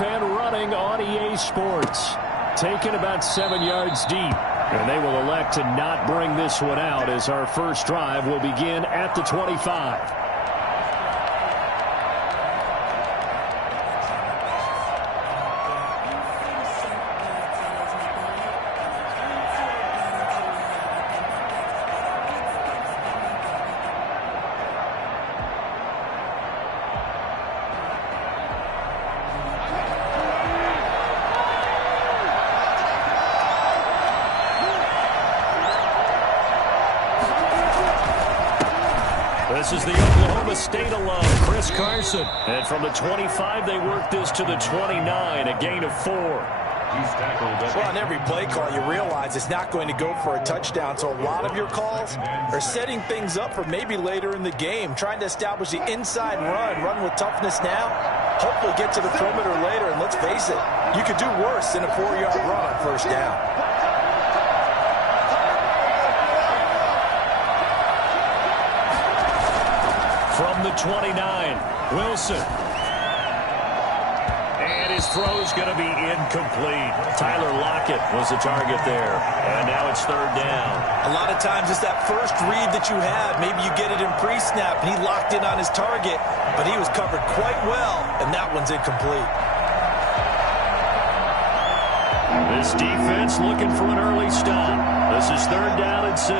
and running on EA Sports. Taken about 7 yards deep. And they will elect to not bring this one out as our first drive will begin at the 25. This is the Oklahoma State alum, Chris Carson. And from the 25, they work this to the 29, a gain of 4. Well, on every play call, you realize it's not going to go for a touchdown. So a lot of your calls are setting things up for maybe later in the game, trying to establish the inside run with toughness now, hopefully get to the perimeter later. And let's face it, you could do worse than a 4-yard run on first down. From the 29, Wilson. And his throw's going to be incomplete. Tyler Lockett was the target there. And now it's third down. A lot of times it's that first read that you have. Maybe you get it in pre-snap, and he locked in on his target, but he was covered quite well, and that one's incomplete. This defense looking for an early stop. This is third down and 6.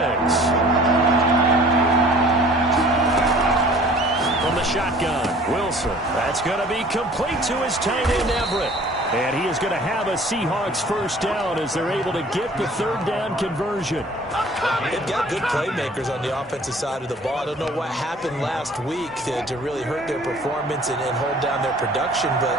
From the shotgun, Wilson. That's going to be complete to his tight end, Everett. And he is going to have a Seahawks first down as they're able to get the third down conversion. They've got good playmakers on the offensive side of the ball. I don't know what happened last week to really hurt their performance and hold down their production, but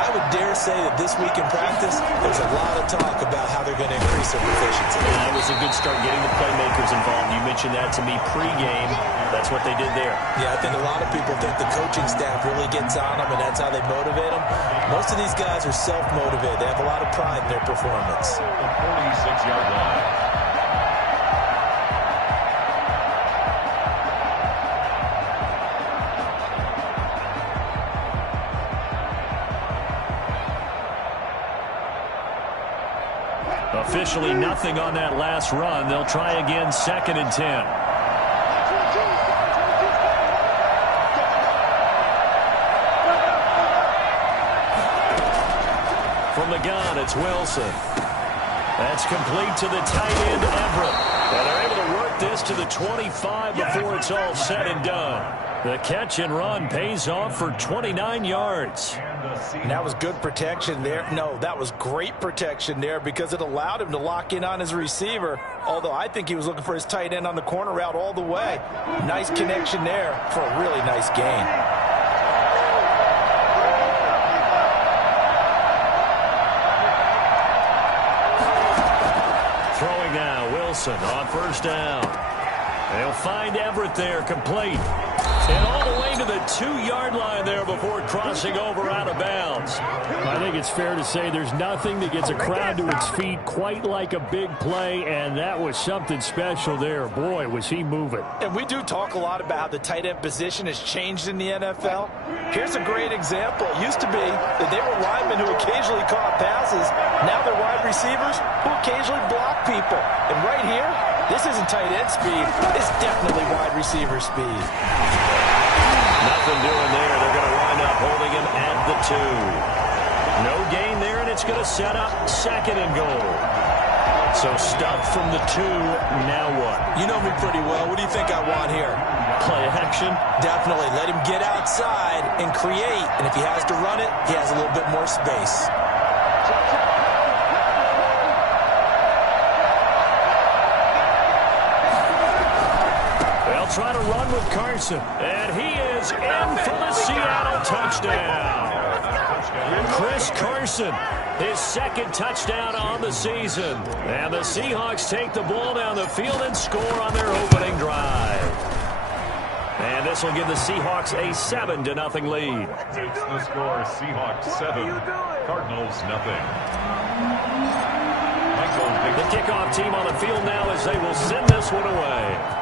I would dare say that this week in practice, there's a lot of talk about how they're going to increase their proficiency. Yeah, it was a good start getting the playmakers involved. You mentioned that to me pregame. That's what they did there. Yeah, I think a lot of people think the coaching staff really gets on them, and that's how they motivate them. Most of these guys are self-motivated. They have a lot of pride in their performance. 46-yard line. Officially nothing on that last run. They'll try again, 2nd and 10. From the gun, it's Wilson. That's complete to the tight end, Everett. And they're able to work this to the 25 before it's all said and done. The catch and run pays off for 29 yards. And that was good protection there. No, that was great protection there because it allowed him to lock in on his receiver, although I think he was looking for his tight end on the corner route all the way. Nice connection there for a really nice gain. Throwing now, Wilson on first down. They'll find Everett there, complete. And all the way to the 2-yard line there before crossing over out of bounds. I think it's fair to say there's nothing that gets a crowd to its feet quite like a big play, and that was something special there. Boy, was he moving. And we do talk a lot about how the tight end position has changed in the NFL. Here's a great example. It used to be that they were linemen who occasionally caught passes. Now they're wide receivers who occasionally block people. And right here, this isn't tight end speed. It's definitely wide receiver speed. Nothing doing there. They're going to wind up holding him at the 2. No gain there, and it's going to set up 2nd and goal. So stuck from the 2. Now what? You know me pretty well. What do you think I want here? Play action? Definitely. Let him get outside and create. And if he has to run it, he has a little bit more space. Try to run with Carson, and he is in for the Seattle touchdown. Chris Carson, his 2nd touchdown on the season. And the Seahawks take the ball down the field and score on their opening drive. And this will give the Seahawks a 7-0 lead. It's the score, Seahawks 7, Cardinals 0. The kickoff team on the field now as they will send this one away.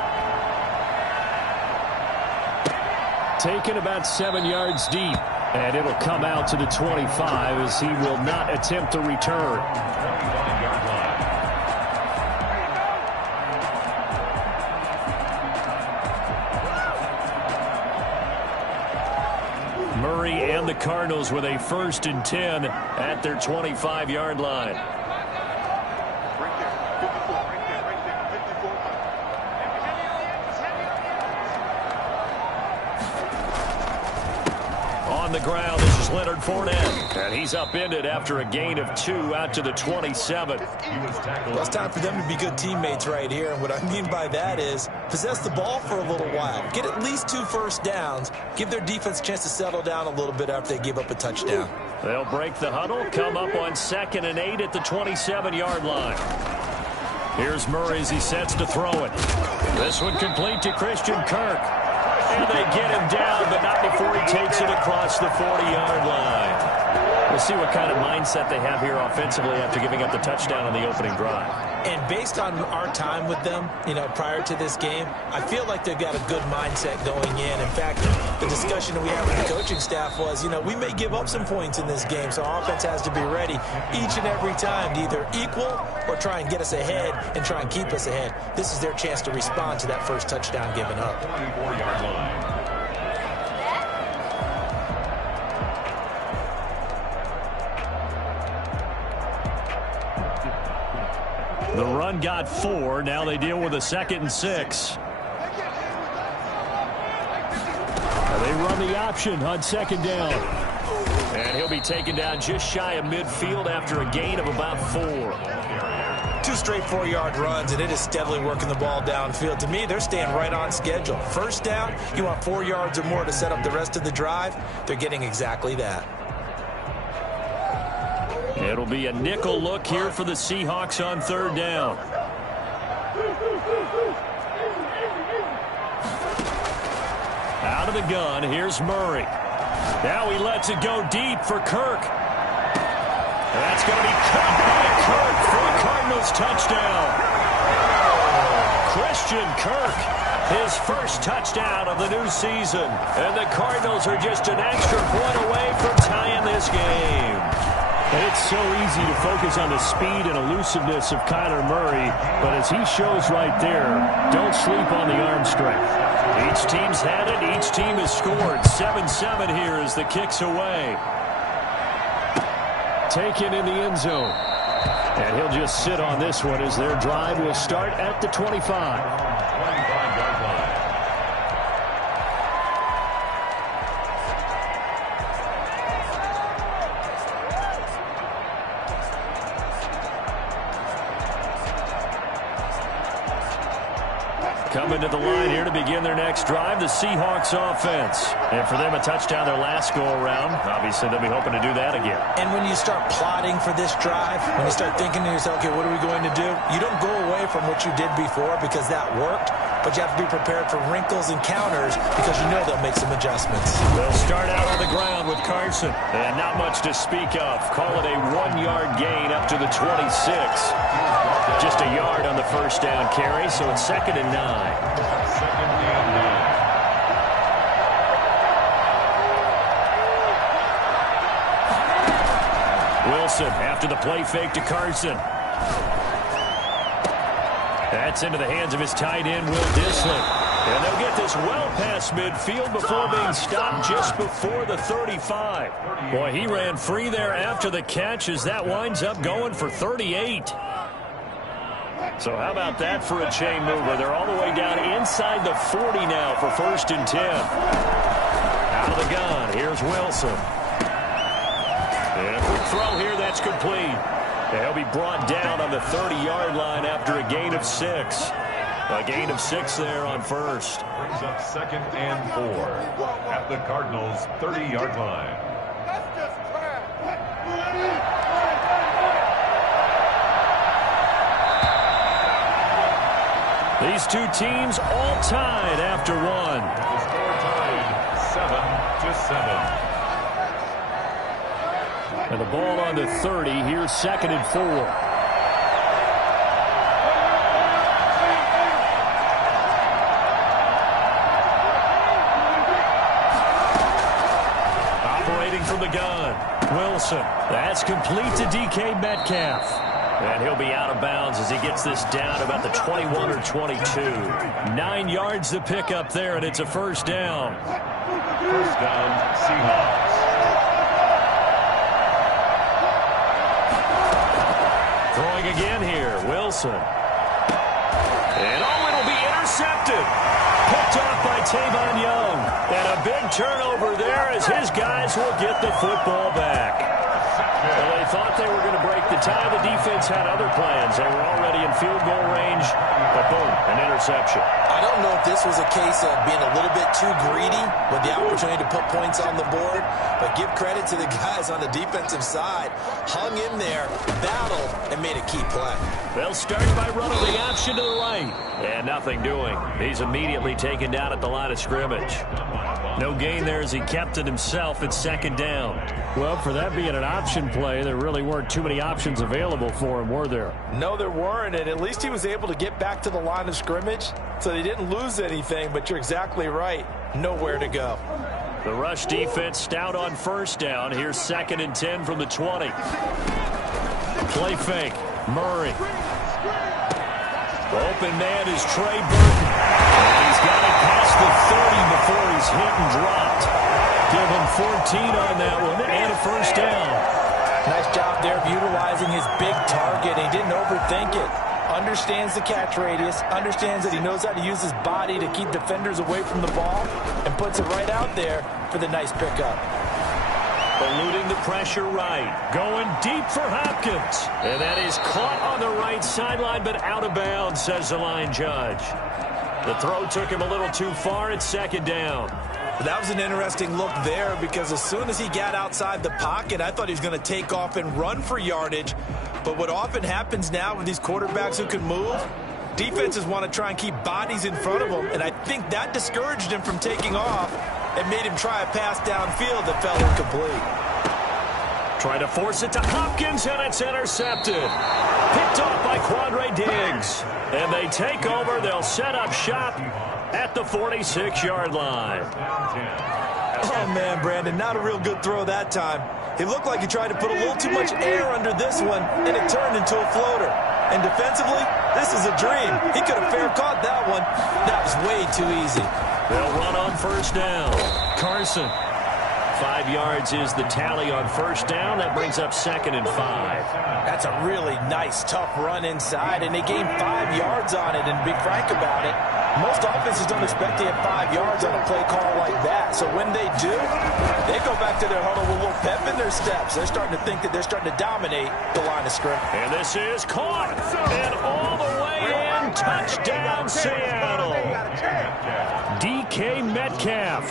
Taken about 7 yards deep. And it'll come out to the 25 as he will not attempt to return. 25-yard line. Murray and the Cardinals with a 1st and 10 at their 25-yard line. On the ground, this is Leonard Fournette. And he's upended after a gain of 2 out to the 27. Well, it's time for them to be good teammates right here. And what I mean by that is possess the ball for a little while. Get at least 2 first downs. Give their defense a chance to settle down a little bit after they give up a touchdown. They'll break the huddle, come up on 2nd and 8 at the 27-yard line. Here's Murray as he sets to throw it. This one complete to Christian Kirk. And they get him down, but not before he takes it across the 40-yard line. We'll see what kind of mindset they have here offensively after giving up the touchdown on the opening drive. And based on our time with them, prior to this game, I feel like they've got a good mindset going in. In fact, the discussion that we had with the coaching staff was, we may give up some points in this game, so our offense has to be ready each and every time to either equal or try and get us ahead and try and keep us ahead. This is their chance to respond to that first touchdown given up. 24-yard line. The run got 4. Now they deal with a 2nd and 6. They run the option on 2nd down. And he'll be taken down just shy of midfield after a gain of about 4. 2 straight 4-yard runs, and it is steadily working the ball downfield. To me, they're staying right on schedule. First down, you want 4 yards or more to set up the rest of the drive. They're getting exactly that. It'll be a nickel look here for the Seahawks on 3rd down. Out of the gun, here's Murray. Now he lets it go deep for Kirk. That's going to be caught by Kirk for a Cardinals touchdown. Christian Kirk, his first touchdown of the new season. And the Cardinals are just an extra point away from tying this game. And it's so easy to focus on the speed and elusiveness of Kyler Murray, but as he shows right there, don't sleep on the arm strength. Each team's had it. Each team has scored. 7-7 here as the kick's away. Taken in the end zone. And he'll just sit on this one as their drive will start at the 25. 25-yard line. Coming to the line here to begin their next drive, the Seahawks offense. And for them, a touchdown their last go-around. Obviously, they'll be hoping to do that again. And when you start plotting for this drive, when you start thinking to yourself, okay, what are we going to do? You don't go away from what you did before because that worked, but you have to be prepared for wrinkles and counters because you know they'll make some adjustments. They'll start out on the ground with Carson. And not much to speak of. Call it a 1-yard gain up to the 26. Just a yard on the first down carry, so it's 2nd and 9. 2nd and 9. Wilson after the play fake to Carson. That's into the hands of his tight end, Will Dissly. And they'll get this well past midfield before being stopped just before the 35. Boy, he ran free there after the catch as that winds up going for 38. So how about that for a chain mover? They're all the way down inside the 40 now for 1st and 10. Out of the gun, here's Wilson. And a quick throw here, that's complete. And he'll be brought down on the 30-yard line after a gain of 6. A gain of 6 there on first. Brings up 2nd and 4 at the Cardinals' 30-yard line. These two teams all tied after one. The score tied 7-7. And the ball on the 30. Here's 2nd and 4. Carson. That's complete to DK Metcalf. And he'll be out of bounds as he gets this down about the 21 or 22. 9 yards to pick up there, and it's a first down. First down, Seahawks. Throwing again here, Wilson. And it'll be intercepted. Picked off by Tavon Young. And a big turnover there as his guys will get the football back. Well, they thought they were going to break the tie. The defense had other plans. They were already in field goal range. But boom, an interception. I don't know if this was a case of being a little bit too greedy with the opportunity to put points on the board, but give credit to the guys on the defensive side. Hung in there, battled, and made a key play. They'll start by running the option to the right. And nothing doing. He's immediately taken down at the line of scrimmage. No gain there as he kept it himself at second down. Well, for that being an option play, there really weren't too many options available for him, were there? No, there weren't, and at least he was able to get back to the line of scrimmage, so they didn't lose anything, but you're exactly right. Nowhere to go. The rush defense stout on first down. Here's 2nd and 10 from the 20. Play fake. Murray. Open man is Trey Burton. He's got it past the 30 before he's hit and dropped. Give him 14 on that one and a first down. Nice job there of utilizing his big target. He didn't overthink it. Understands the catch radius, understands that he knows how to use his body to keep defenders away from the ball, and puts it right out there for the nice pickup. Eluding the pressure right. Going deep for Hopkins. And that is caught on the right sideline, but out of bounds, says the line judge. The throw took him a little too far. It's second down. That was an interesting look there because as soon as he got outside the pocket, I thought he was going to take off and run for yardage. But what often happens now with these quarterbacks who can move, defenses want to try and keep bodies in front of them, and I think that discouraged him from taking off and made him try a pass downfield that fell incomplete. Trying to force it to Hopkins, and it's intercepted. Picked off by Quandre Diggs. And they take over. They'll set up shop at the 46-yard line. Oh, man, Brandon, not a real good throw that time. It looked like he tried to put a little too much air under this one, and it turned into a floater. And defensively, this is a dream. He could have fair caught that one. That was way too easy. They'll run on first down. Carson. 5 yards is the tally on first down. That brings up 2nd and 5. That's a really nice, tough run inside, and they gained 5 yards on it. And to be frank about it, most offenses don't expect to get 5 yards on a play call like that. So when they do, they go back to their huddle with a little pep in their steps. They're starting to think that they're starting to dominate the line of scrimmage. And this is caught, and all the way in, touchdown Seattle. DK Metcalf,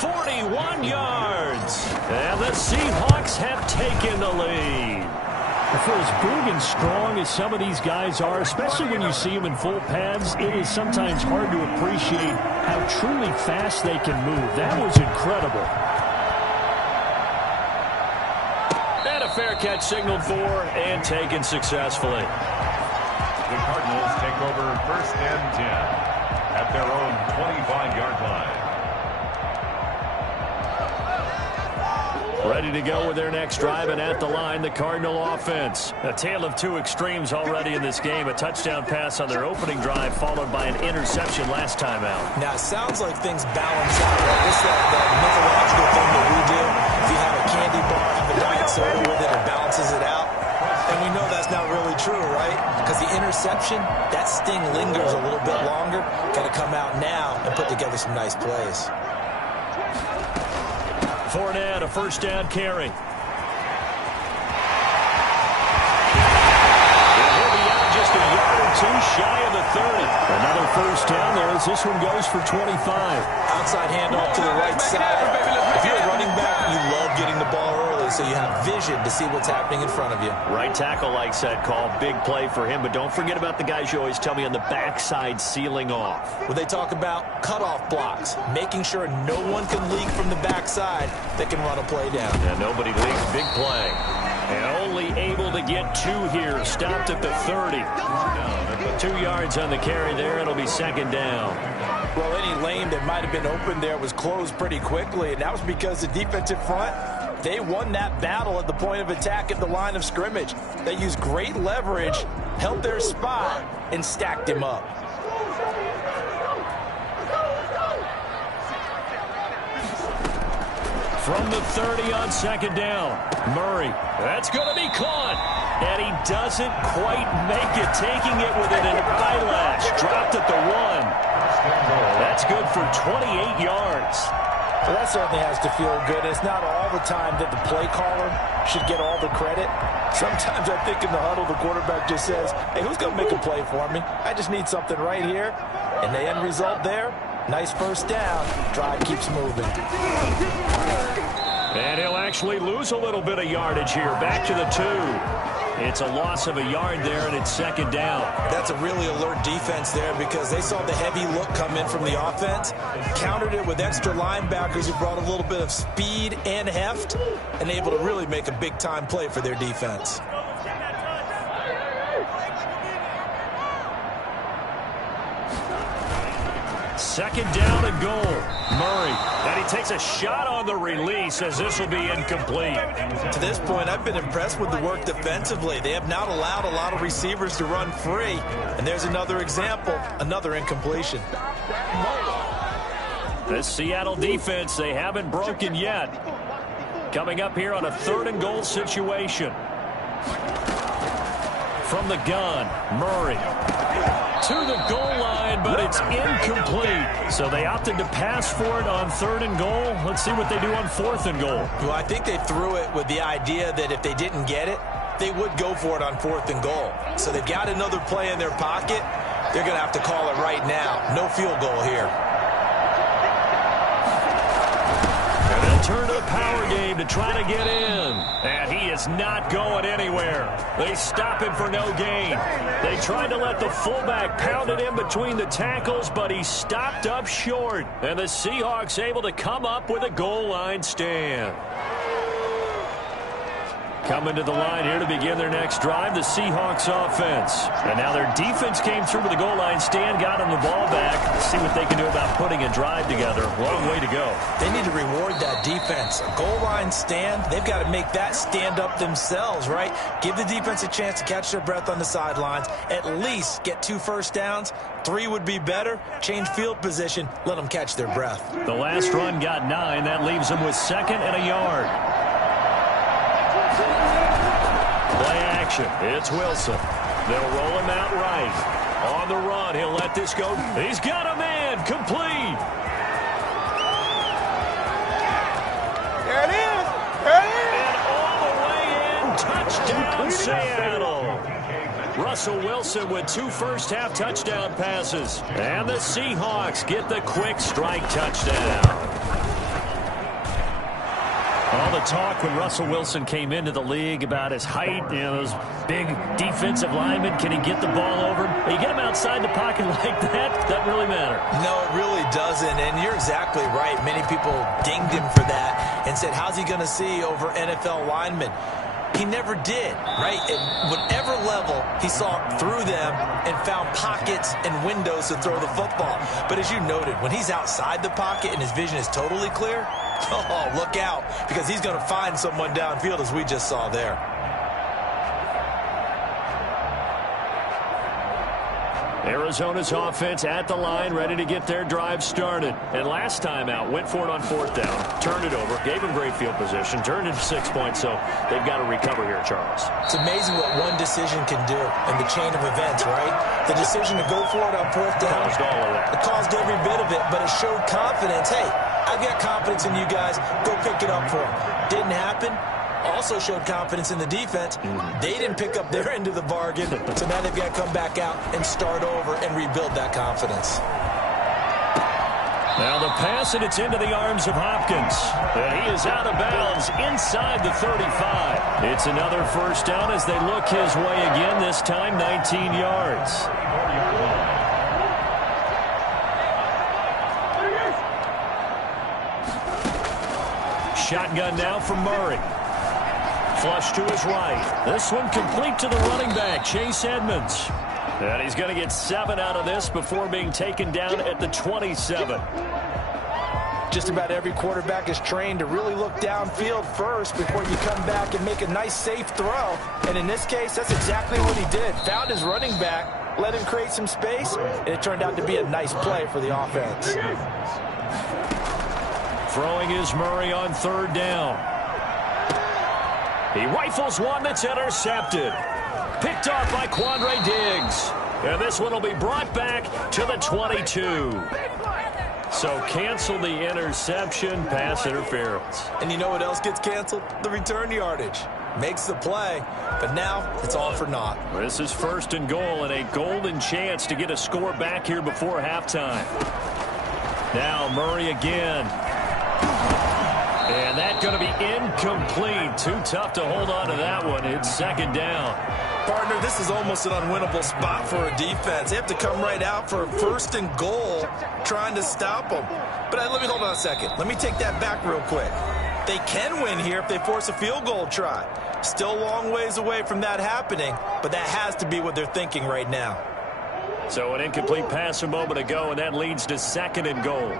41 yards, and the Seahawks have taken the lead. For as big and strong as some of these guys are, especially when you see them in full pads, it is sometimes hard to appreciate how truly fast they can move. That was incredible. And a fair catch signaled for and taken successfully. The Cardinals take over 1st and 10 at their own 25-yard line. Ready to go with their next drive, and at the line, the Cardinal offense. A tale of two extremes already in this game. A touchdown pass on their opening drive, followed by an interception last time out. Now, it sounds like things balance out. Right? This is that mythological thing that we do. If you have a candy bar, have a diet soda with it, it balances it out. And we know that's not really true, right? Because the interception, that sting lingers a little bit longer. Got to come out now and put together some nice plays. Fournette, a first down carry. And he'll be out just a yard or two shy of the 30. Another first down there as this one goes for 25. Outside handoff to the right side. If you're a running back, you love getting the ball early so you have vision to see what's happening in front of you. Right tackle likes that call. Big play for him, but don't forget about the guys you always tell me on the backside sealing off. Well, they talk about cutoff blocks, making sure no one can leak from the backside that can run a play down. And nobody leaks. Big play. And only able to get 2 here. Stopped at the 30. 2 yards on the carry there. It'll be 2nd down. Well, any lane that might have been open there was closed pretty quickly, and that was because the defensive front, they won that battle at the point of attack at the line of scrimmage. They used great leverage, held their spot, and stacked him up. From the 30 on second down, Murray. That's going to be caught. And he doesn't quite make it, taking it within an eyelash. Dropped at the 1. That's good for 28 yards. Well, that certainly has to feel good. It's not all the time that the play caller should get all the credit. Sometimes I think in the huddle, the quarterback just says, hey, who's going to make a play for me? I just need something right here. And the end result there, nice first down. Drive keeps moving. And he'll actually lose a little bit of yardage here. Back to the 2. It's a loss of a yard there, and it's second down. That's a really alert defense there because they saw the heavy look come in from the offense, countered it with extra linebackers who brought a little bit of speed and heft, and able to really make a big-time play for their defense. Second down and goal. Murray. And he takes a shot on the release as this will be incomplete. To this point, I've been impressed with the work defensively. They have not allowed a lot of receivers to run free. And there's another example, another incompletion. The Seattle defense, they haven't broken yet. Coming up here on a 3rd and goal situation. From the gun, Murray. To the goal line, but it's incomplete. So they opted to pass for it on 3rd and goal. Let's see what they do on 4th and goal. Well, I think they threw it with the idea that if they didn't get it, they would go for it on 4th and goal. So they've got another play in their pocket. They're going to have to call it right now. No field goal here. And then turn to the power game to try to get in. And he is not going anywhere. They stop him for no gain. They tried to let the fullback pound it in between the tackles, but he stopped up short. And the Seahawks able to come up with a goal line stand. Coming to the line here to begin their next drive, the Seahawks offense. And now their defense came through with the goal line stand, got them the ball back. Let's see what they can do about putting a drive together. Long way to go. They need to reward that defense. A goal line stand, they've got to make that stand up themselves, right? Give the defense a chance to catch their breath on the sidelines. At least get 2 first downs. 3 would be better. Change field position. Let them catch their breath. The last run got 9. That leaves them with 2nd and a yard. Play action. It's Wilson. They'll roll him out right. On the run, he'll let this go. He's got a man. Complete. There it is. There it is. And all the way in. Touchdown, Seattle. Russell Wilson with 2 first-half touchdown passes. And the Seahawks get the quick strike touchdown. All the talk when Russell Wilson came into the league about his height, those big defensive linemen, can he get the ball over? You get him outside the pocket like that, doesn't really matter. No, it really doesn't, and you're exactly right. Many people dinged him for that and said, how's he going to see over NFL linemen? He never did, right? At whatever level, he saw through them and found pockets and windows to throw the football. But as you noted, when he's outside the pocket and his vision is totally clear, oh, look out, because he's going to find someone downfield, as we just saw there. Arizona's offense at the line, ready to get their drive started. And last time out, went for it on 4th down, turned it over, gave them great field position, turned it to 6 points, so they've got to recover here, Charles. It's amazing what one decision can do in the chain of events, right? The decision to go for it on 4th down. Caused all of that. It caused every bit of it, but it showed confidence. Hey, I've got confidence in you guys. Go pick it up for them. Didn't happen. Also showed confidence in the defense. They didn't pick up their end of the bargain, so now they've got to come back out and start over and rebuild that confidence. Now the pass, and it's into the arms of Hopkins. And he is out of bounds inside the 35. It's another first down as they look his way again, this time 19 yards. Shotgun now from Murray. Flush to his right. This one complete to the running back, Chase Edmonds. And he's going to get 7 out of this before being taken down at the 27. Just about every quarterback is trained to really look downfield first before you come back and make a nice, safe throw. And in this case, that's exactly what he did. Found his running back, let him create some space, and it turned out to be a nice play for the offense. Throwing is Murray on third down. He rifles one that's intercepted. Picked off by Quandre Diggs. And this one will be brought back to the 22. So cancel the interception, pass interference. And you know what else gets canceled? The return yardage. Makes the play, but now it's all for naught. This is first and goal and a golden chance to get a score back here before halftime. Now Murray again. And that's going to be incomplete. Too tough to hold on to that one. It's second down. Partner, this is almost an unwinnable spot for a defense. They have to come right out for a first and goal trying to stop them. But let me hold on a second. Let me take that back real quick. They can win here if they force a field goal try. Still a long ways away from that happening, but that has to be what they're thinking right now. So an incomplete pass a moment ago, and that leads to second and goal.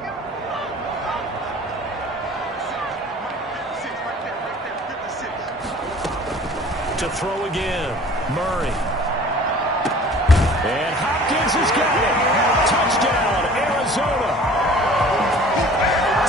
To throw again, Murray. And Hopkins has got it. Touchdown, Arizona.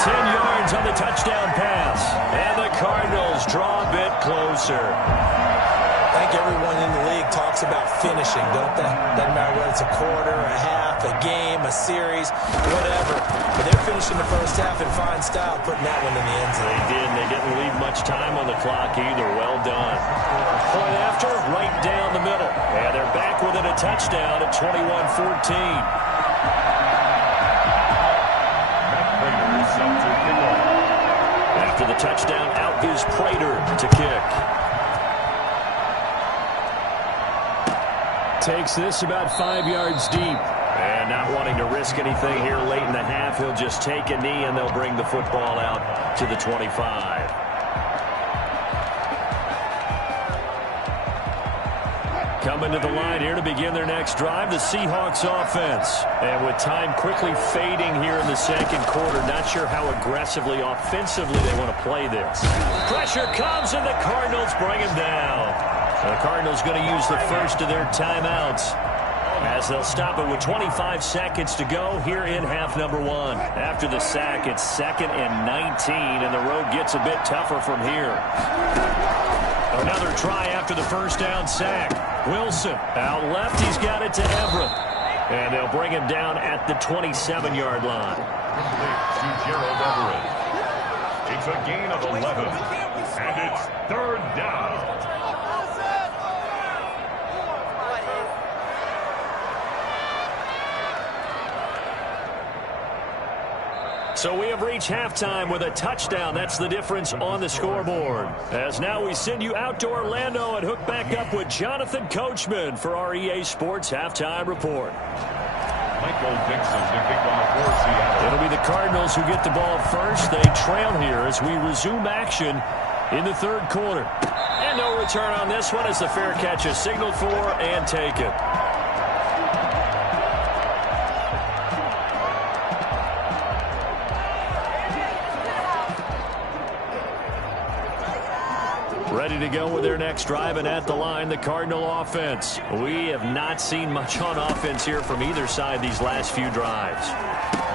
10 yards on the touchdown pass. And the Cardinals draw a bit closer. I think everyone in the league talks about finishing, don't they? Doesn't matter whether it's a quarter, a half, a game, a series, whatever. But they're finishing the first half in fine style, putting that one in the end zone. They did, and they didn't leave much time on the clock either. Well done. Point after, right down the middle. And they're back within a touchdown at 21-14. After the touchdown, out is Prater to kick. Takes this about 5 yards deep. And not wanting to risk anything here late in the half, he'll just take a knee and they'll bring the football out to the 25. Coming to the line here to begin their next drive, the Seahawks offense. And with time quickly fading here in the second quarter, not sure how aggressively, offensively they want to play this. Pressure comes and the Cardinals bring him down. The Cardinals going to use the first of their timeouts as they'll stop it with 25 seconds to go here in half number one. After the sack, it's 2nd and 19, and the road gets a bit tougher from here. Another try after the first down sack. Wilson out left. He's got it to Everett. And they'll bring him down at the 27-yard line. To Gerald Everett. It's a gain of 11, and it's third down. So we have reached halftime with a touchdown. That's the difference on the scoreboard. As now we send you out to Orlando and hook back up with Jonathan Coachman for our EA Sports Halftime Report. Michael Dixon to kick off for Seattle. It'll be the Cardinals who get the ball first. They trail here as we resume action in the third quarter. And no return on this one as the fair catch is signaled for and taken. Ready to go with their next drive, and at the line, the Cardinal offense. We have not seen much on offense here from either side these last few drives.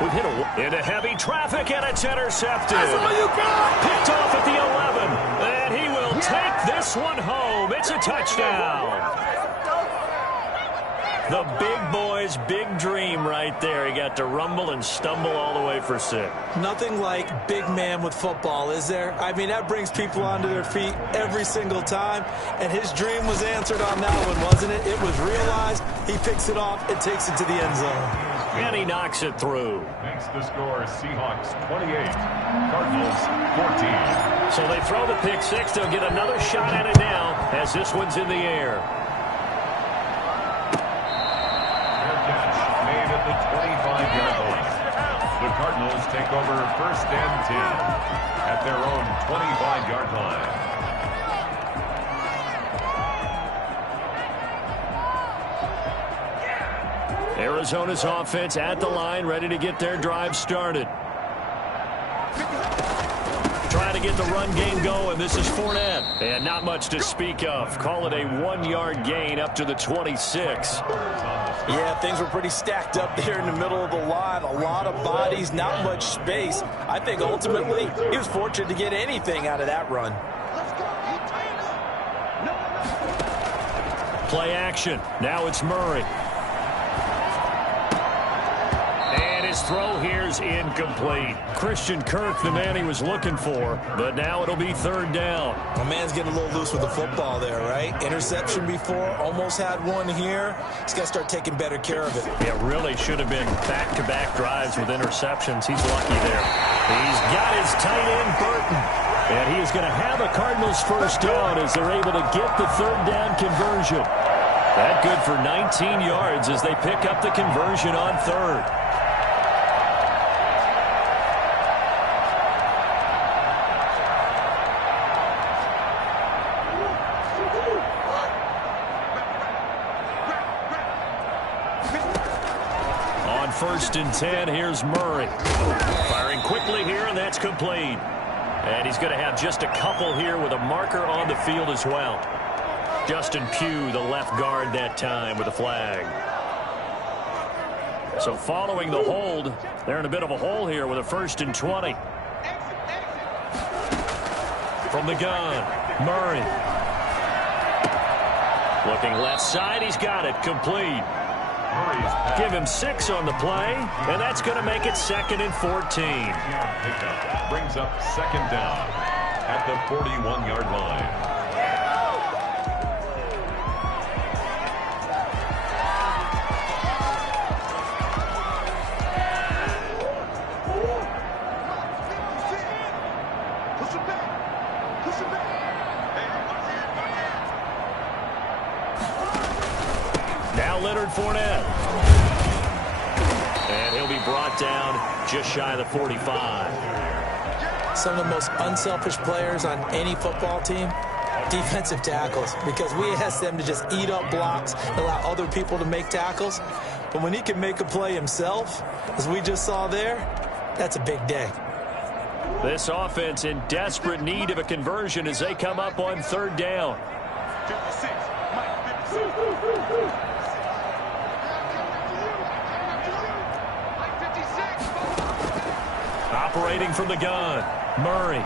We've hit into heavy traffic, and it's intercepted. Picked off at the 11, and he will take this one home. It's a touchdown. The big boy's big dream right there. He got to rumble and stumble all the way for 6. Nothing like big man with football, is there? I mean, that brings people onto their feet every single time, and his dream was answered on that one, wasn't it? It was realized. He picks it off and takes it to the end zone. And he knocks it through. Makes the score Seahawks 28, Cardinals 14. So they throw the pick 6. They'll get another shot at it now as this one's in the air. At the 25-yard line. The Cardinals take over 1st and 10 at their own 25-yard line. Arizona's offense at the line, ready to get their drive started. get the run game going. This is Fournette. And not much to speak of. Call it a 1-yard gain up to the 26. Yeah, things were pretty stacked up there in the middle of the line. A lot of bodies, not much space. I think ultimately he was fortunate to get anything out of that run. Play action. Now it's Murray. And his throw here's incomplete. Christian Kirk, the man he was looking for, but now it'll be third down. My man's getting a little loose with the football there, right? Interception before, almost had one here. He's got to start taking better care of it. It really should have been back-to-back drives with interceptions. He's lucky there. He's got his tight end, Burton. And he is going to have a Cardinals first down as they're able to get the third down conversion. That good for 19 yards as they pick up the conversion on third. On 1st and 10, here's Murray. Firing quickly here, and that's complete. And he's going to have just a couple here with a marker on the field as well. Justin Pugh, the left guard that time with a flag. So following the hold, they're in a bit of a hole here with a 1st and 20. From the gun, Murray. Looking left side, he's got it, complete. Give him 6 on the play, and that's going to make it 2nd and 14. Pickup brings up 2nd down at the 41-yard line. Now Leonard Fournette. And he'll be brought down just shy of the 45. Some of the most unselfish players on any football team, defensive tackles, because we ask them to just eat up blocks and allow other people to make tackles. But when he can make a play himself, as we just saw there, that's a big day. This offense in desperate need of a conversion as they come up on 3rd down. 56, Mike, 56. Operating from the gun, Murray.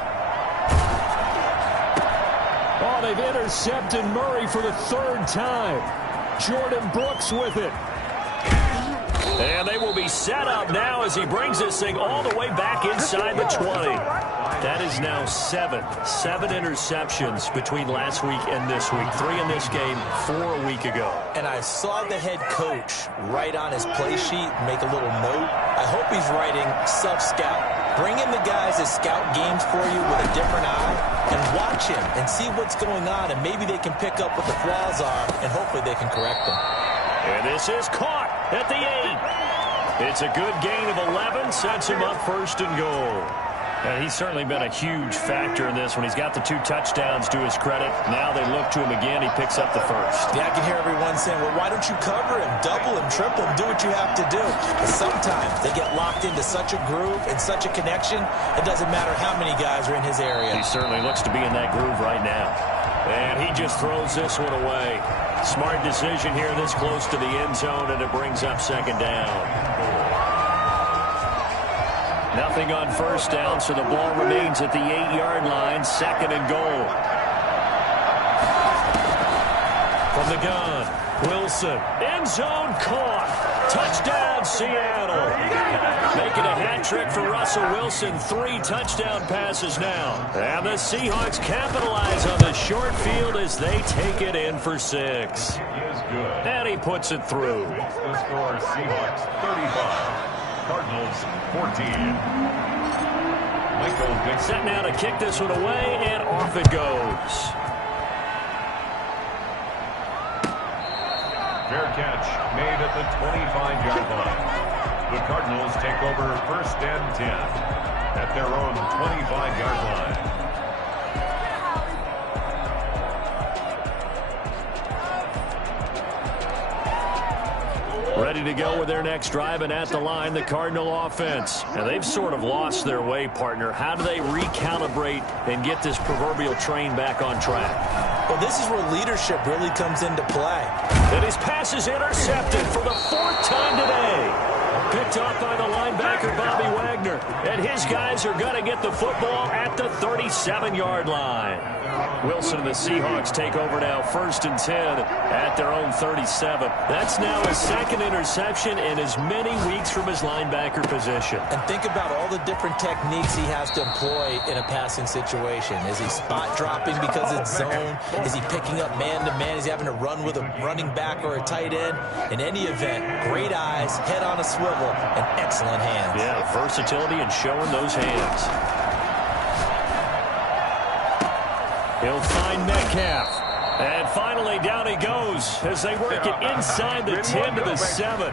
Oh, they've intercepted Murray for the 3rd time. Jordan Brooks with it. And they will be set up now as he brings this thing all the way back inside the 20. That is now 7 interceptions between last week and this week. 3 in this game, 4 a week ago. And I saw the head coach write on his play sheet, make a little note. I hope he's writing self-scout. Bring in the guys that scout games for you with a different eye and watch him and see what's going on, and maybe they can pick up what the flaws are, and hopefully they can correct them. And this is caught at the 8. It's a good gain of 11, sets him up 1st and goal. And he's certainly been a huge factor in this when he's got the 2 touchdowns to his credit. Now they look to him again. He picks up the 1st. Yeah, I can hear everyone saying, well, why don't you cover him, double him, triple him, do what you have to do. But sometimes they get locked into such a groove and such a connection, it doesn't matter how many guys are in his area. He certainly looks to be in that groove right now. And he just throws this one away. Smart decision here this close to the end zone, and it brings up 2nd down. Nothing on 1st down, so the ball remains at the 8-yard line, 2nd and goal. From the gun, Wilson, end zone caught. Touchdown, Seattle. Making a hat trick for Russell Wilson. 3 touchdown passes now. And the Seahawks capitalize on the short field as they take it in for 6. He is good. And he puts it through. The score, Seahawks 35. Cardinals 14. Michael Vick Set now to kick this one away, and off it goes. Fair catch made at the 25-yard line. The Cardinals take over 1st and 10 at their own 25-yard line. Ready to go with their next drive, and at the line, the Cardinal offense. And they've sort of lost their way, partner. How do they recalibrate and get this proverbial train back on track? Well, this is where leadership really comes into play. And his pass is intercepted for the 4th time today. Picked off by the linebacker, Bobby Wagner. And his guys are going to get the football at the 37-yard line. Wilson and the Seahawks take over now, 1st and 10 at their own 37. That's now his 2nd interception in as many weeks from his linebacker position. And think about all the different techniques he has to employ in a passing situation. Is he spot dropping because it's zone? Is he picking up man-to-man? Is he having to run with a running back or a tight end? In any event, great eyes, head on a swivel, and excellent hands. Yeah, versatility and showing those hands. He'll find Metcalf. And finally, down he goes as they work it inside the 10 to the 7.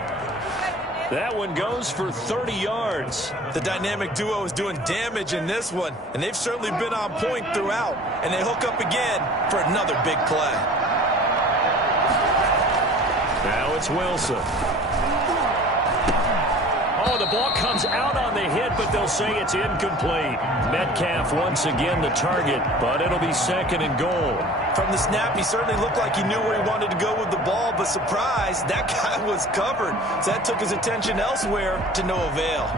That one goes for 30 yards. The dynamic duo is doing damage in this one, and they've certainly been on point throughout. And they hook up again for another big play. Now it's Wilson. Oh, the ball comes out on the hit, but they'll say it's incomplete. Metcalf once again the target, but it'll be 2nd and goal. From the snap, he certainly looked like he knew where he wanted to go with the ball, but surprise, that guy was covered. So that took his attention elsewhere to no avail.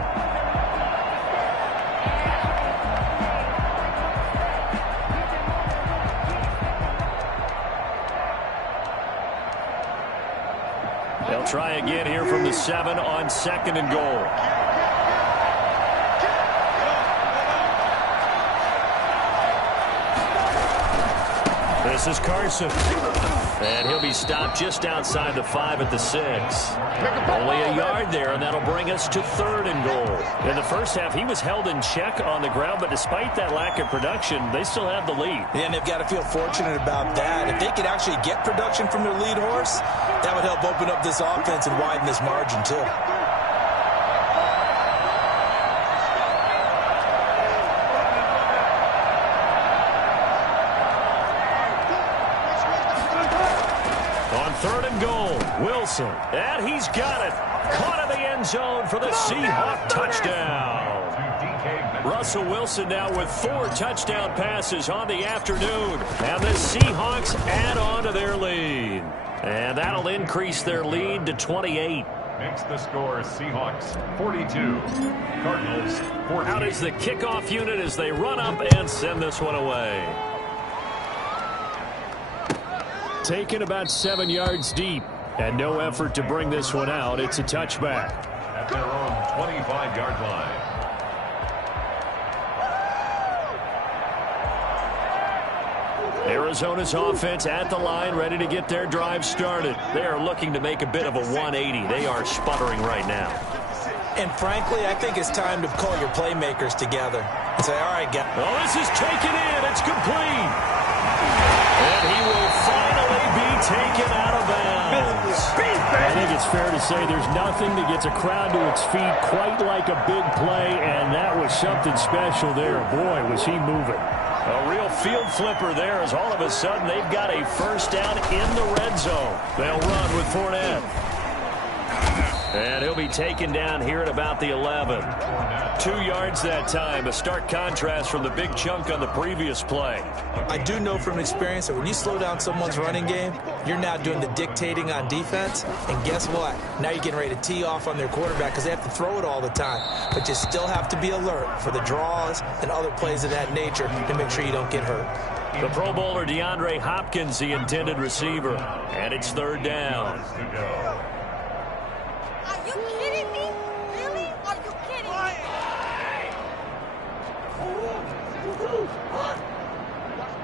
They'll try again here from the 7 on 2nd and goal. This is Carson. And he'll be stopped just outside the 5 at the 6. Only a yard there, and that'll bring us to 3rd and goal. In the first half, he was held in check on the ground, but despite that lack of production, they still have the lead. Yeah, and they've got to feel fortunate about that. If they could actually get production from their lead horse, that would help open up this offense and widen this margin, too. On 3rd and goal, Wilson. And he's got it. Caught in the end zone for the Seahawk touchdown. Russell Wilson now with 4 touchdown passes on the afternoon. And the Seahawks add on to their lead. And that'll increase their lead to 28. Makes the score Seahawks 42, Cardinals 14. Out is the kickoff unit as they run up and send this one away. Taken about 7 yards deep. And no effort to bring this one out. It's a touchback. At their own 25-yard line. Arizona's offense at the line, ready to get their drive started. They are looking to make a bit of a 180. They are sputtering right now. And frankly, I think it's time to call your playmakers together and say, all right, guys. Oh, this is taken in. It's complete. And he will finally be taken out of bounds. I think it's fair to say there's nothing that gets a crowd to its feet quite like a big play, and that was something special there. Boy, was he moving. A real field flipper there as all of a sudden they've got a first down in the red zone. They'll run with Fournette. And he'll be taken down here at about the 11. 2 yards that time. A stark contrast from the big chunk on the previous play. I do know from experience that when you slow down someone's running game, you're now doing the dictating on defense. And guess what? Now you're getting ready to tee off on their quarterback because they have to throw it all the time. But you still have to be alert for the draws and other plays of that nature to make sure you don't get hurt. The Pro Bowler DeAndre Hopkins, the intended receiver. And it's 3rd down. Are you kidding me? Really? Are you kidding me?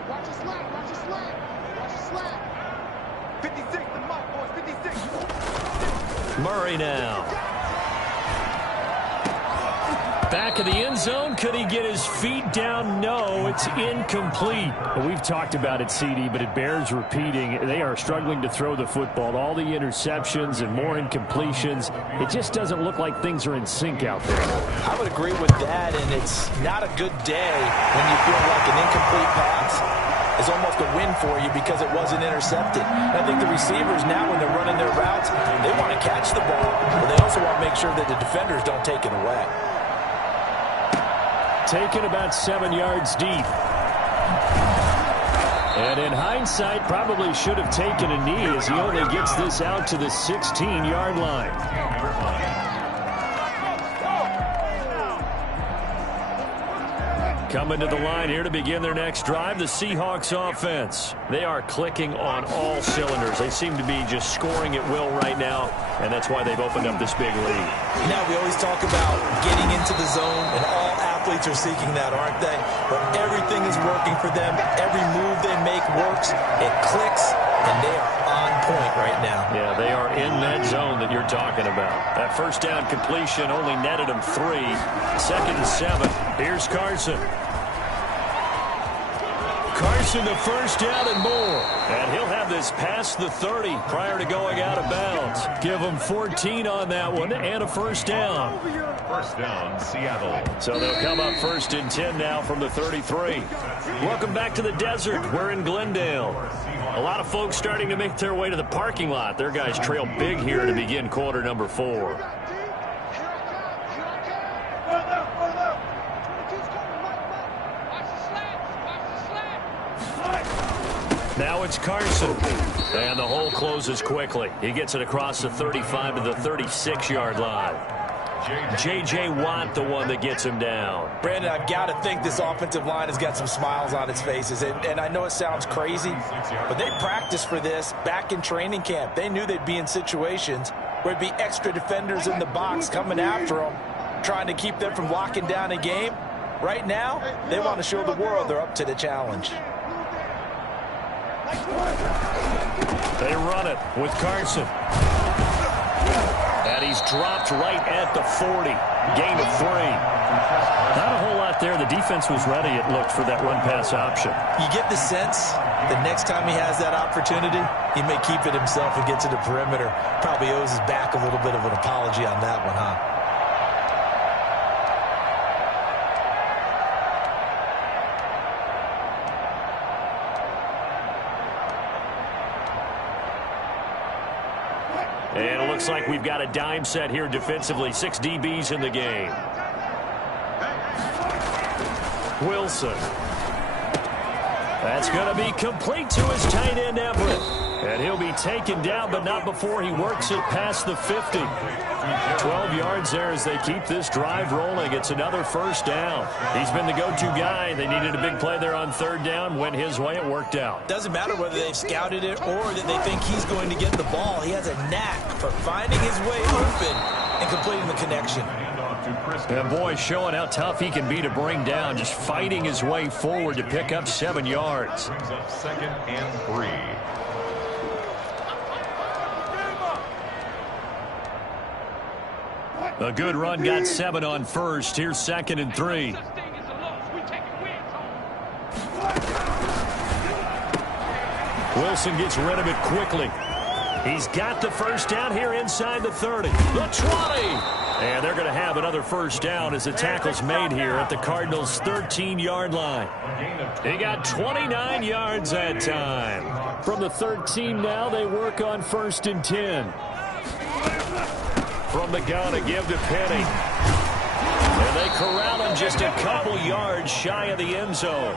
Watch your slack, watch your slack. Watch your slack. 56, the mark, boys, 56. Murray now. Back of the end zone. Could he get his feet down? No, it's incomplete. We've talked about it, CD, but it bears repeating. They are struggling to throw the football. All the interceptions and more incompletions. It just doesn't look like things are in sync out there. I would agree with that, and it's not a good day when you feel like an incomplete pass. is almost a win for you because it wasn't intercepted. And I think the receivers now, when they're running their routes, they want to catch the ball, but they also want to make sure that the defenders don't take it away. Taken about 7 yards deep. And in hindsight, probably should have taken a knee as he only gets this out to the 16-yard line. Coming to the line here to begin their next drive, the Seahawks offense. They are clicking on all cylinders. They seem to be just scoring at will right now, and that's why they've opened up this big lead. Now, we always talk about getting into the zone, and all athletes are seeking that, aren't they? But everything is working for them. Every move they make works. It clicks, and they are on point right now. Yeah, they are in that zone that you're talking about. That first down completion only netted them 3. 2nd and 7. Here's Carson. Carson to first down and more. And he'll have this past the 30 prior to going out of bounds. Give him 14 on that one and a first down. First down, Seattle. So they'll come up 1st and 10 now from the 33. Welcome back to the desert. We're in Glendale. A lot of folks starting to make their way to the parking lot. Their guys trail big here to begin quarter number 4. Now it's Carson. And the hole closes quickly. He gets it across the 35 to the 36-yard line. J.J. Watt, the one that gets him down. Brandon, I've got to think this offensive line has got some smiles on its faces. And I know it sounds crazy, but they practiced for this back in training camp. They knew they'd be in situations where it'd be extra defenders in the box coming after them, trying to keep them from locking down a game. Right now, they want to show the world they're up to the challenge. They run it with Carson. And he's dropped right at the 40. Gain of 3. Not a whole lot there. The defense was ready, it looked, for that run-pass option. You get the sense that next time he has that opportunity, he may keep it himself and get to the perimeter. Probably owes his back a little bit of an apology on that one, huh? And it looks like we've got a dime set here defensively. 6 DBs in the game. Wilson. That's going to be complete to his tight end, Everett. And he'll be taken down, but not before he works it past the 50. 12 yards there as they keep this drive rolling. It's another first down. He's been the go-to guy. They needed a big play there on 3rd down. Went his way. It worked out. Doesn't matter whether they've scouted it or that they think he's going to get the ball. He has a knack for finding his way open and completing the connection. And boy, showing how tough he can be to bring down, just fighting his way forward to pick up 7 yards. Brings up 2nd and 3. A good run got 7 on first. Here's 2nd and 3. Wilson gets rid of it quickly. He's got the first down here inside the 30. The 20. And they're going to have another first down as the tackle's made here at the Cardinals' 13-yard line. He got 29 yards that time. From the 13 now, they work on 1st and 10. From the gun, a give to Penny. And they corral him just a couple yards shy of the end zone.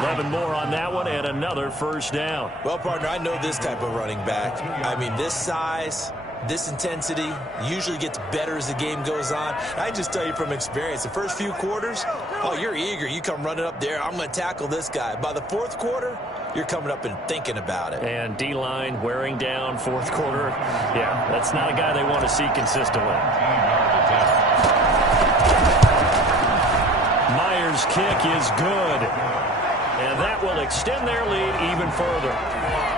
11 more on that one and another first down. Well, partner, I know this type of running back. I mean, this size, this intensity usually gets better as the game goes on. I just tell you from experience, the first few quarters, oh, you're eager. You come running up there, I'm going to tackle this guy. By the 4th quarter, you're coming up and thinking about it. And D-line wearing down 4th quarter. Yeah, that's not a guy they want to see consistently. Myers' kick is good. And that will extend their lead even further.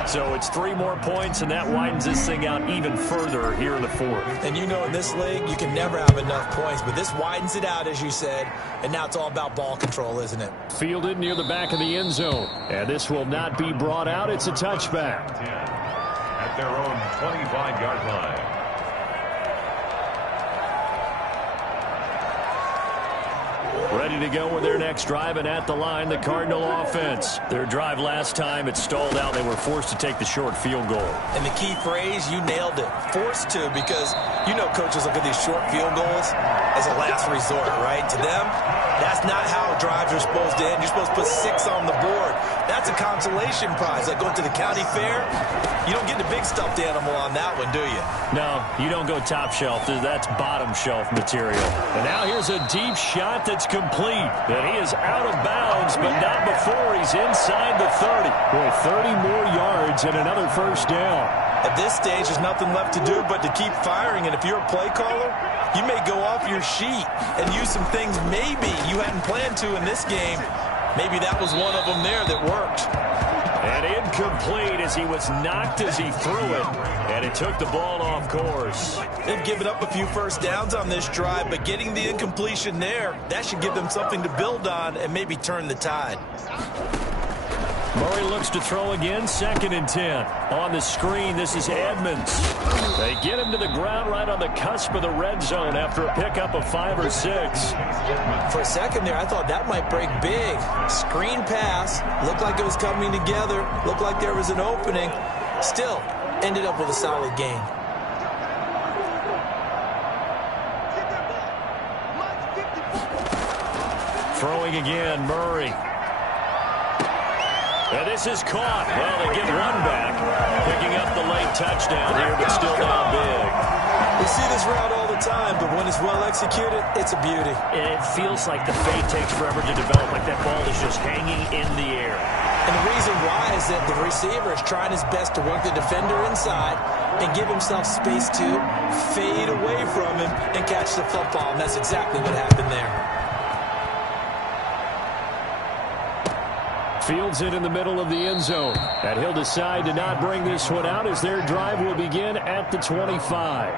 So it's 3 more points, and that widens this thing out even further here in the 4th. And you know in this league, you can never have enough points, but this widens it out, as you said, and now it's all about ball control, isn't it? Fielded near the back of the end zone. And this will not be brought out. It's a touchback. At their own 25-yard line. Ready to go with their next drive, and at the line, the Cardinal offense. Their drive last time, it stalled out. They were forced to take the short field goal. And the key phrase, you nailed it, forced to, because you know coaches look at these short field goals as a last resort, right? To them, that's not how drives are supposed to end. You're supposed to put 6 on the board. That's a consolation prize. Like going to the county fair, you don't get the big stuffed animal on that one, do you? No, you don't go top shelf. That's bottom shelf material. And now here's a deep shot that's complete. And he is out of bounds, but not before he's inside the 30. Boy, 30 more yards and another first down. At this stage, there's nothing left to do but to keep firing. And if you're a play caller, you may go off your sheet and use some things maybe you hadn't planned to in this game. Maybe that was one of them there that worked. And incomplete as he was knocked as he threw it. And it took the ball off course. They've given up a few first downs on this drive, but getting the incompletion there, that should give them something to build on and maybe turn the tide. Murray looks to throw again, 2nd and 10. On the screen, this is Edmonds. They get him to the ground right on the cusp of the red zone after a pickup of 5 or 6. For a second there, I thought that might break big. Screen pass, looked like it was coming together, looked like there was an opening. Still, ended up with a solid gain. Throwing again, Murray. And this is caught. Well, they get one back. Picking up the late touchdown here, but still down big. We see this route all the time, but when it's well executed, it's a beauty. And it feels like the fade takes forever to develop, like that ball is just hanging in the air. And the reason why is that the receiver is trying his best to work the defender inside and give himself space to fade away from him and catch the football. And that's exactly what happened there. Fields it in the middle of the end zone. And he'll decide to not bring this one out as their drive will begin at the 25.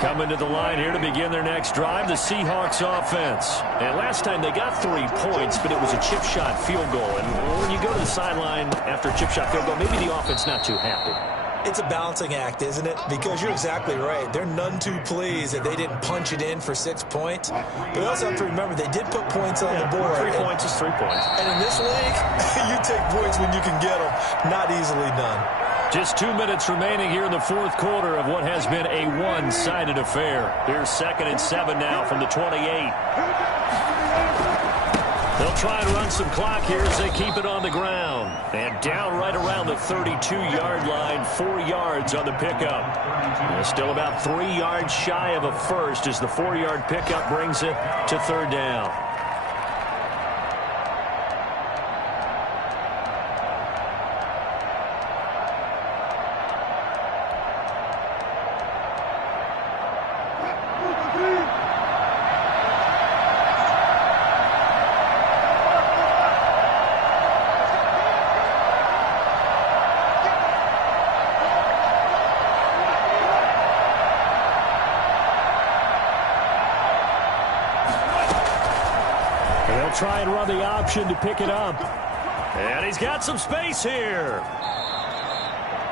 Coming to the line here to begin their next drive, the Seahawks offense. And last time they got 3 points, but it was a chip shot field goal. And when you go to the sideline after a chip shot field goal, maybe the offense not too happy. It's a balancing act, isn't it? Because you're exactly right. They're none too pleased that they didn't punch it in for 6 points. But you also have to remember they did put points on the board. 3 points is 3 points. And in this league, you take points when you can get them. Not easily done. Just 2 minutes remaining here in the 4th quarter of what has been a one-sided affair. Here's 2nd and 7 now from the 28. They'll try and run some clock here as they keep it on the ground. And down right around the 32-yard line, 4 yards on the pickup. And still about 3 yards shy of a first as the 4-yard pickup brings it to 3rd down. Try and run the option to pick it up. And he's got some space here.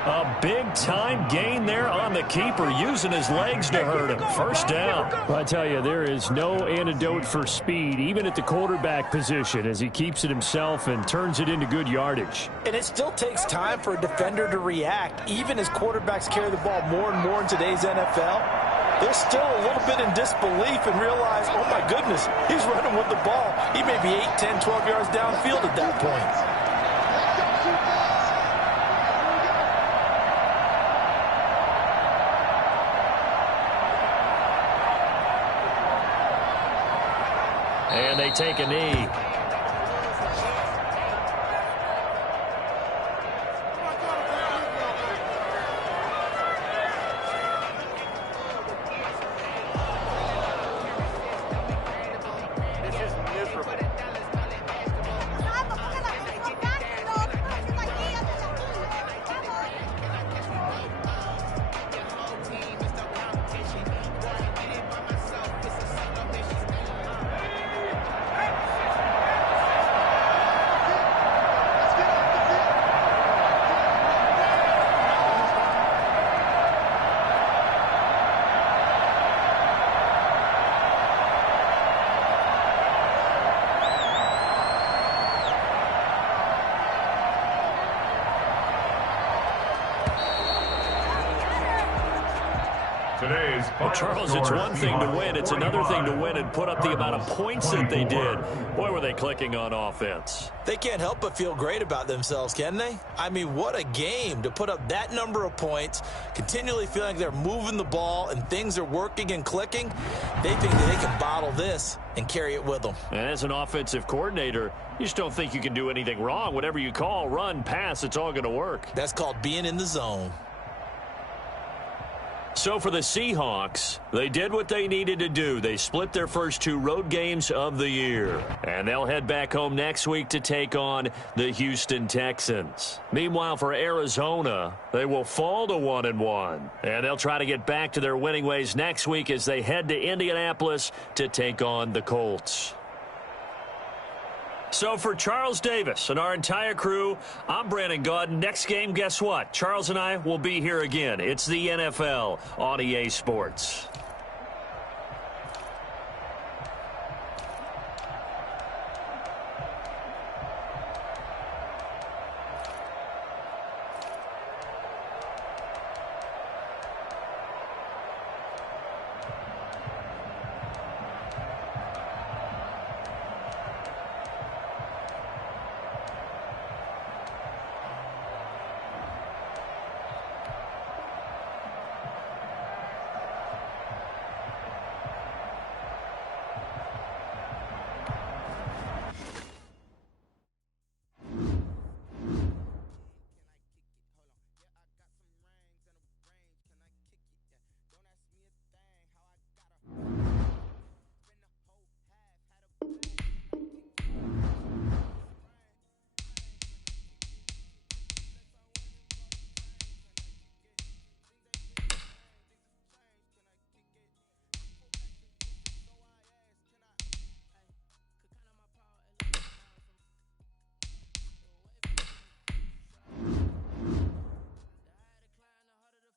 A big-time gain there on the keeper, using his legs to hurt him. First down. Well, I tell you, there is no antidote for speed, even at the quarterback position, as he keeps it himself and turns it into good yardage. And it still takes time for a defender to react, even as quarterbacks carry the ball more and more in today's NFL. They're still a little bit in disbelief and realize, oh, my goodness, he's running with the ball. He may be 8, 10, 12 yards downfield at that point. And they take a knee. Well, Charles, it's one thing to win. It's another thing to win and put up the amount of points that they did. Boy, were they clicking on offense. They can't help but feel great about themselves, can they? I mean, what a game to put up that number of points, continually feeling like they're moving the ball and things are working and clicking. They think that they can bottle this and carry it with them. And as an offensive coordinator, you just don't think you can do anything wrong. Whatever you call, run, pass, it's all going to work. That's called being in the zone. So for the Seahawks, they did what they needed to do. They split their first 2 road games of the year. And they'll head back home next week to take on the Houston Texans. Meanwhile, for Arizona, they will fall to 1-1. And they'll try to get back to their winning ways next week as they head to Indianapolis to take on the Colts. So for Charles Davis and our entire crew, I'm Brandon Gaudin. Next game, guess what? Charles and I will be here again. It's the NFL on EA Sports.